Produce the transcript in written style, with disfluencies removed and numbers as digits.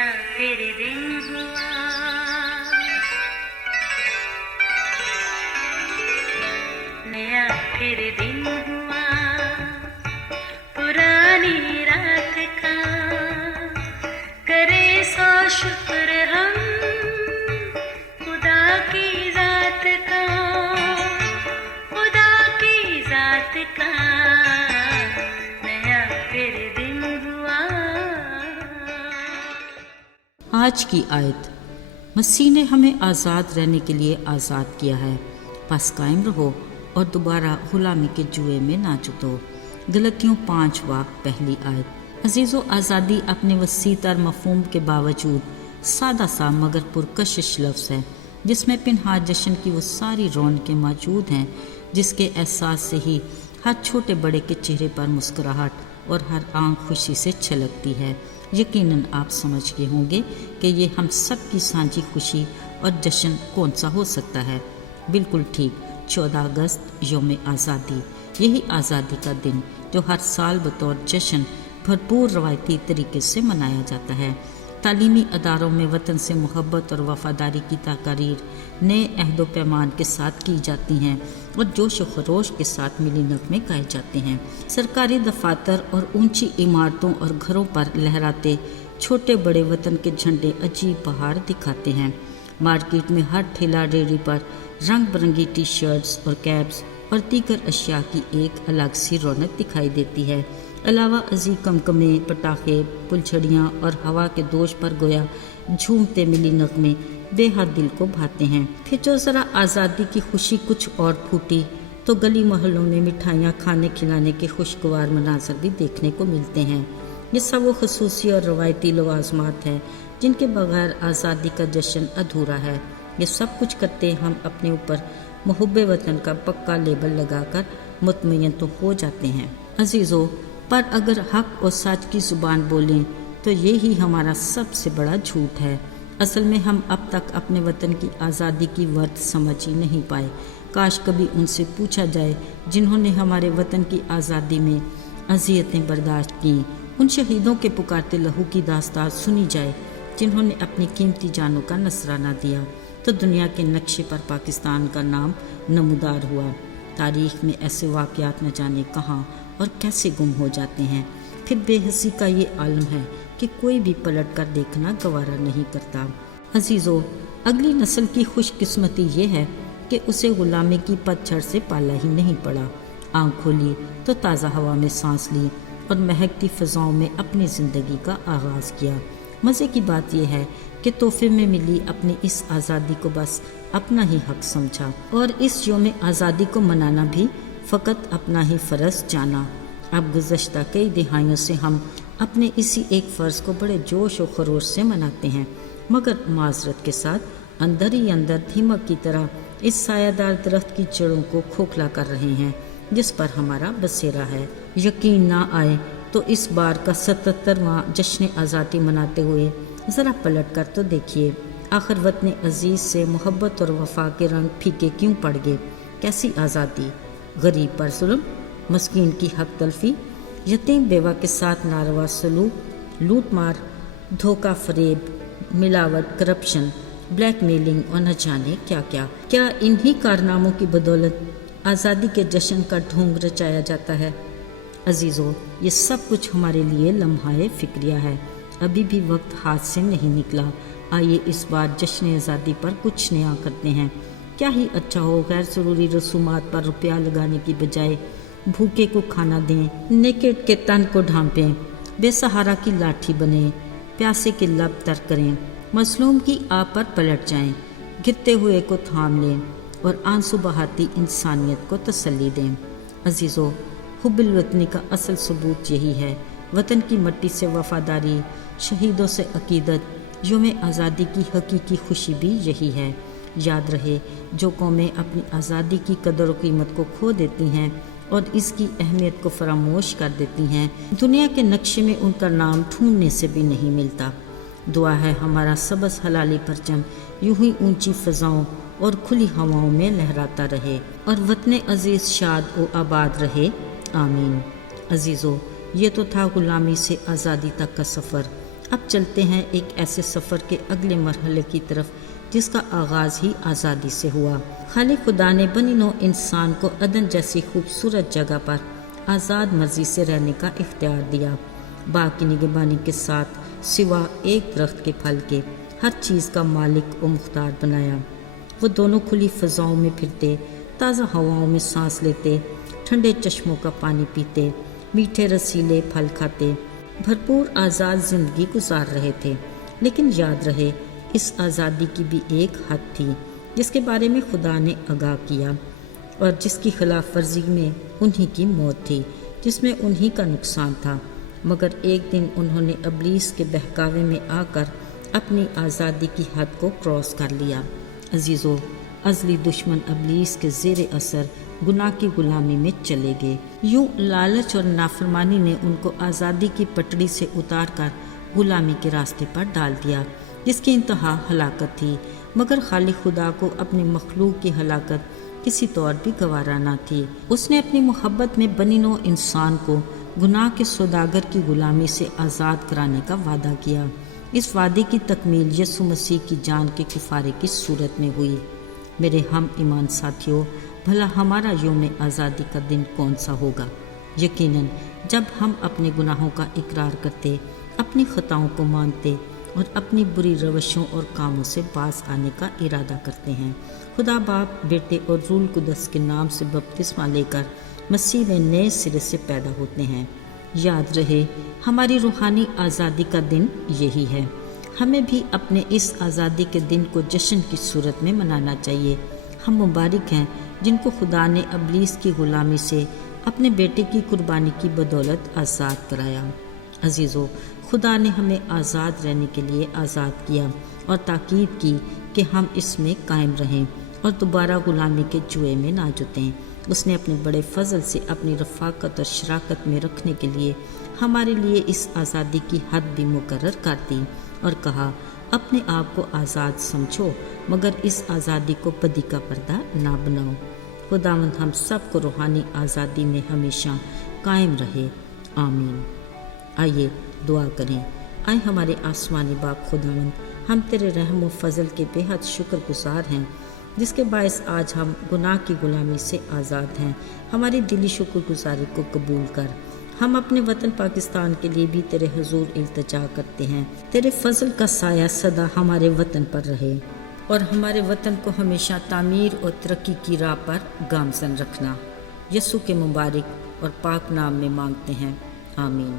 नया फिर दिन हुआ, नया फिर दिन हुआ, पुरानी रात का करे सो शुक्र हम खुदा की जात का, खुदा की जात का नया फिर दिन हुआ। आज की आयत, मसीह ने हमें आज़ाद रहने के लिए आज़ाद किया है, बस कायम रहो और दोबारा गुलामी के जुए में ना चुतो। गलतियों 5 वाक़ पहली आयत। अजीज़ो, आज़ादी अपने वसी तर मफ़हूम के बावजूद सादा सा मगर पुरकशिश लफ्ज़ है, जिसमें पिनहा जश्न की वो सारी रौनकें मौजूद हैं जिसके एहसास से ही हर छोटे बड़े के चेहरे पर मुस्कुराहट और हर आंख खुशी से छलकती है। यकीनन आप समझ गए होंगे कि ये हम सब की साझी खुशी और जश्न कौन सा हो सकता है। बिल्कुल ठीक, 14 अगस्त यौम आज़ादी। यही आज़ादी का दिन जो हर साल बतौर जश्न भरपूर रवायती तरीके से मनाया जाता है। तालीमी अदारों में वतन से मोहब्बत और वफ़ादारी की तकारीर नए अहदो पैमान के साथ की जाती हैं और जोश व खरोश के साथ मिली नग़मे गाए जाते हैं। सरकारी दफातर और ऊंची इमारतों और घरों पर लहराते छोटे बड़े वतन के झंडे अजीब बहार दिखाते हैं। मार्केट में हर ठेला रेहड़ी पर रंग बिरंगी टी शर्ट्स और कैप्स और दीगर अशिया की एक अलग सी रौनक दिखाई देती है। अलावा अजीब कमकमे, पटाखे, फुलझड़ियाँ और हवा के दोष पर गोया झूमते मिली नगमे बेहद दिल को भाते हैं। फिर जो ज़रा आज़ादी की खुशी कुछ और फूटी तो गली मोहल्लों में मिठाइयाँ खाने खिलाने के खुशगवार मनाजर भी देखने को मिलते हैं। ये सब वो खसूसी और रवायती लवाजमात हैं जिनके बगैर आज़ादी का जश्न अधूरा है। ये सब कुछ करते हम अपने ऊपर मुहब्बे वतन का पक्का लेबल लगाकर मुतमईन तो हो जाते हैं। अजीज़ों, पर अगर हक और सच की ज़ुबान बोलें तो ये ही हमारा सबसे बड़ा झूठ है। असल में हम अब तक अपने वतन की आज़ादी की वर्थ समझ ही नहीं पाए। काश कभी उनसे पूछा जाए जिन्होंने हमारे वतन की आज़ादी में अज़ियतें बर्दाश्त की, उन शहीदों के पुकारते लहू की दास्तान सुनी जाए जिन्होंने अपनी कीमती जानों का नसराना दिया, तो दुनिया के नक्शे पर पाकिस्तान का नाम नमूदार हुआ। तारीख़ में ऐसे वाक़यात न जाने कहाँ और कैसे गुम हो जाते हैं। फिर बेहसी का ये आलम है कि कोई भी पलट कर देखना गवारा नहीं करता। अजीज़ों, अगली नस्ल की खुशकिस्मती ये है कि उसे गुलामी की पतझड़ से पाला ही नहीं पड़ा। आँख खोली तो ताज़ा हवा में सांस ली और महकती फ़ज़ाओं में अपनी ज़िंदगी का आगाज़ किया। मज़े की बात यह है कि तोहफे में मिली अपनी इस आज़ादी को बस अपना ही हक समझा और इस यौम आज़ादी को मनाना भी फ़कत अपना ही फ़र्ज़ जाना। अब गुज़श्ता कई दिहाइयों से हम अपने इसी एक फ़र्ज़ को बड़े जोश व खरोश से मनाते हैं, मगर माज़रत के साथ अंदर ही अंदर दीमक की तरह इस सायादार दरख्त की जड़ों को खोखला कर रहे हैं जिस पर हमारा बसेरा है। यकीन ना आए तो इस बार का 77वां जश्न आज़ादी मनाते हुए ज़रा पलट कर तो देखिए, आखिर वतन अजीज़ से मोहब्बत और वफ़ा के रंग फीके क्यों पड़ गए। कैसी आज़ादी, गरीब पर जुल्म, मस्कीन की हक तलफी, यतीम बेवा के साथ नारवा सलूक, लूट मार, धोखा फरेब, मिलावट, करप्शन, ब्लैक मेलिंग और न जाने क्या क्या। क्या इन्हीं कारनामों की बदौलत आज़ादी के जश्न का ढोंग रचाया जाता है? अजीज़ों, ये सब कुछ हमारे लिए लम्हाए फ़िक्रिया है। अभी भी वक्त हाथ से नहीं निकला। आइए इस बार जश्न आज़ादी पर कुछ नया करते हैं। क्या ही अच्छा हो, गैर ज़रूरी रसूमात पर रुपया लगाने की बजाय भूखे को खाना दें, नेकेड के तन को ढांपें, बेसहारा की लाठी बने, प्यासे के लब तर करें, मजलूम की आप पर पलट जाएं, गिरते हुए को थाम लें और आंसू बहाती इंसानियत को तसल्ली दें। अजीज़ों, हुब्बुल वतनी का असल सबूत यही है। वतन की मट्टी से वफ़ादारी, शहीदों से अकीदत, यौम आज़ादी की हकीकी खुशी भी यही है। याद रहे, जो कौमें अपनी आज़ादी की कदर व कीमत को खो देती हैं और इसकी अहमियत को फरामोश कर देती हैं, दुनिया के नक्शे में उनका नाम ढूंढने से भी नहीं मिलता। दुआ है हमारा सबस हलाली परचम यूं ही ऊंची फ़ज़ाओं और खुली हवाओं में लहराता रहे और वतन अज़ीज़ शाद व आबाद रहे। आमीन। अजीज़ों, ये तो था ग़ुलामी से आज़ादी तक का सफ़र। اب چلتے ہیں ایک ایسے سفر کے اگلے مرحلے کی طرف جس کا آغاز ہی آزادی سے ہوا۔ خالق خدا نے بنی نوع انسان کو عدن جیسی خوبصورت جگہ پر آزاد مرضی سے رہنے کا اختیار دیا، باغ کی نگہبانی کے ساتھ سوا ایک درخت کے پھل کے ہر چیز کا مالک و مختار بنایا۔ وہ دونوں کھلی فضاؤں میں پھرتے، تازہ ہواؤں میں سانس لیتے، ٹھنڈے چشموں کا پانی پیتے، میٹھے رسیلے پھل کھاتے، بھرپور آزاد زندگی گزار رہے تھے۔ لیکن یاد رہے، اس آزادی کی بھی ایک حد تھی جس کے بارے میں خدا نے آگاہ کیا، اور جس کی خلاف ورزی میں انہی کی موت تھی، جس میں انہی کا نقصان تھا۔ مگر ایک دن انہوں نے ابلیس کے بہکاوے میں آ کر اپنی آزادی کی حد کو کراس کر لیا۔ عزیزو، ازلی دشمن ابلیس کے زیر اثر گناہ کی غلامی میں چلے گئے۔ یوں لالچ اور نافرمانی نے ان کو آزادی کی پٹڑی سے اتار کر غلامی کے راستے پر ڈال دیا، جس کی انتہا ہلاکت تھی۔ مگر خالق خدا کو اپنی مخلوق کی ہلاکت کسی طور بھی گوارا نہ تھی۔ اس نے اپنی محبت میں بنی نوع انسان کو گناہ کے سوداگر کی غلامی سے آزاد کرانے کا وعدہ کیا۔ اس وعدے کی تکمیل یسوع مسیح کی جان کے کفارے کی صورت میں ہوئی۔ میرے ہم ایمان ساتھیوں، بھلا ہمارا یوم آزادی کا دن کون سا ہوگا؟ یقیناً جب ہم اپنے گناہوں کا اقرار کرتے، اپنی خطاؤں کو مانتے اور اپنی بری روشوں اور کاموں سے باز آنے کا ارادہ کرتے ہیں۔ خدا باپ، بیٹے اور روح القدس کے نام سے بپتسمہ لے کر مسیح میں نئے سرے سے پیدا ہوتے ہیں۔ یاد رہے، ہماری روحانی آزادی کا دن یہی ہے۔ ہمیں بھی اپنے اس آزادی کے دن کو جشن کی صورت میں منانا چاہیے۔ ہم مبارک ہیں جن کو خدا نے ابلیس کی غلامی سے اپنے بیٹے کی قربانی کی بدولت آزاد کرایا۔ عزیزو، خدا نے ہمیں آزاد رہنے کے لیے آزاد کیا اور تاکید کی کہ ہم اس میں قائم رہیں اور دوبارہ غلامی کے جوئے میں نہ جتیں۔ اس نے اپنے بڑے فضل سے اپنی رفاقت اور شراکت میں رکھنے کے لیے ہمارے لیے اس آزادی کی حد بھی مقرر کر دی اور کہا، اپنے آپ کو آزاد سمجھو مگر اس آزادی کو بدی کا پردہ نہ بناؤ۔ خداوند ہم سب کو روحانی آزادی میں ہمیشہ قائم رہے، آمین۔ آئیے دعا کریں۔ آئے ہمارے آسمانی باپ خداوند، ہم تیرے رحم و فضل کے بے حد شکر گزار ہیں جس کے باعث آج ہم گناہ کی غلامی سے آزاد ہیں۔ ہماری دلی شکر گزاری کو قبول کر۔ ہم اپنے وطن پاکستان کے لیے بھی تیرے حضور التجا کرتے ہیں۔ تیرے فضل کا سایہ سدا ہمارے وطن پر رہے اور ہمارے وطن کو ہمیشہ تعمیر اور ترقی کی راہ پر گامزن رکھنا۔ یسوع کے مبارک اور پاک نام میں مانگتے ہیں، آمین۔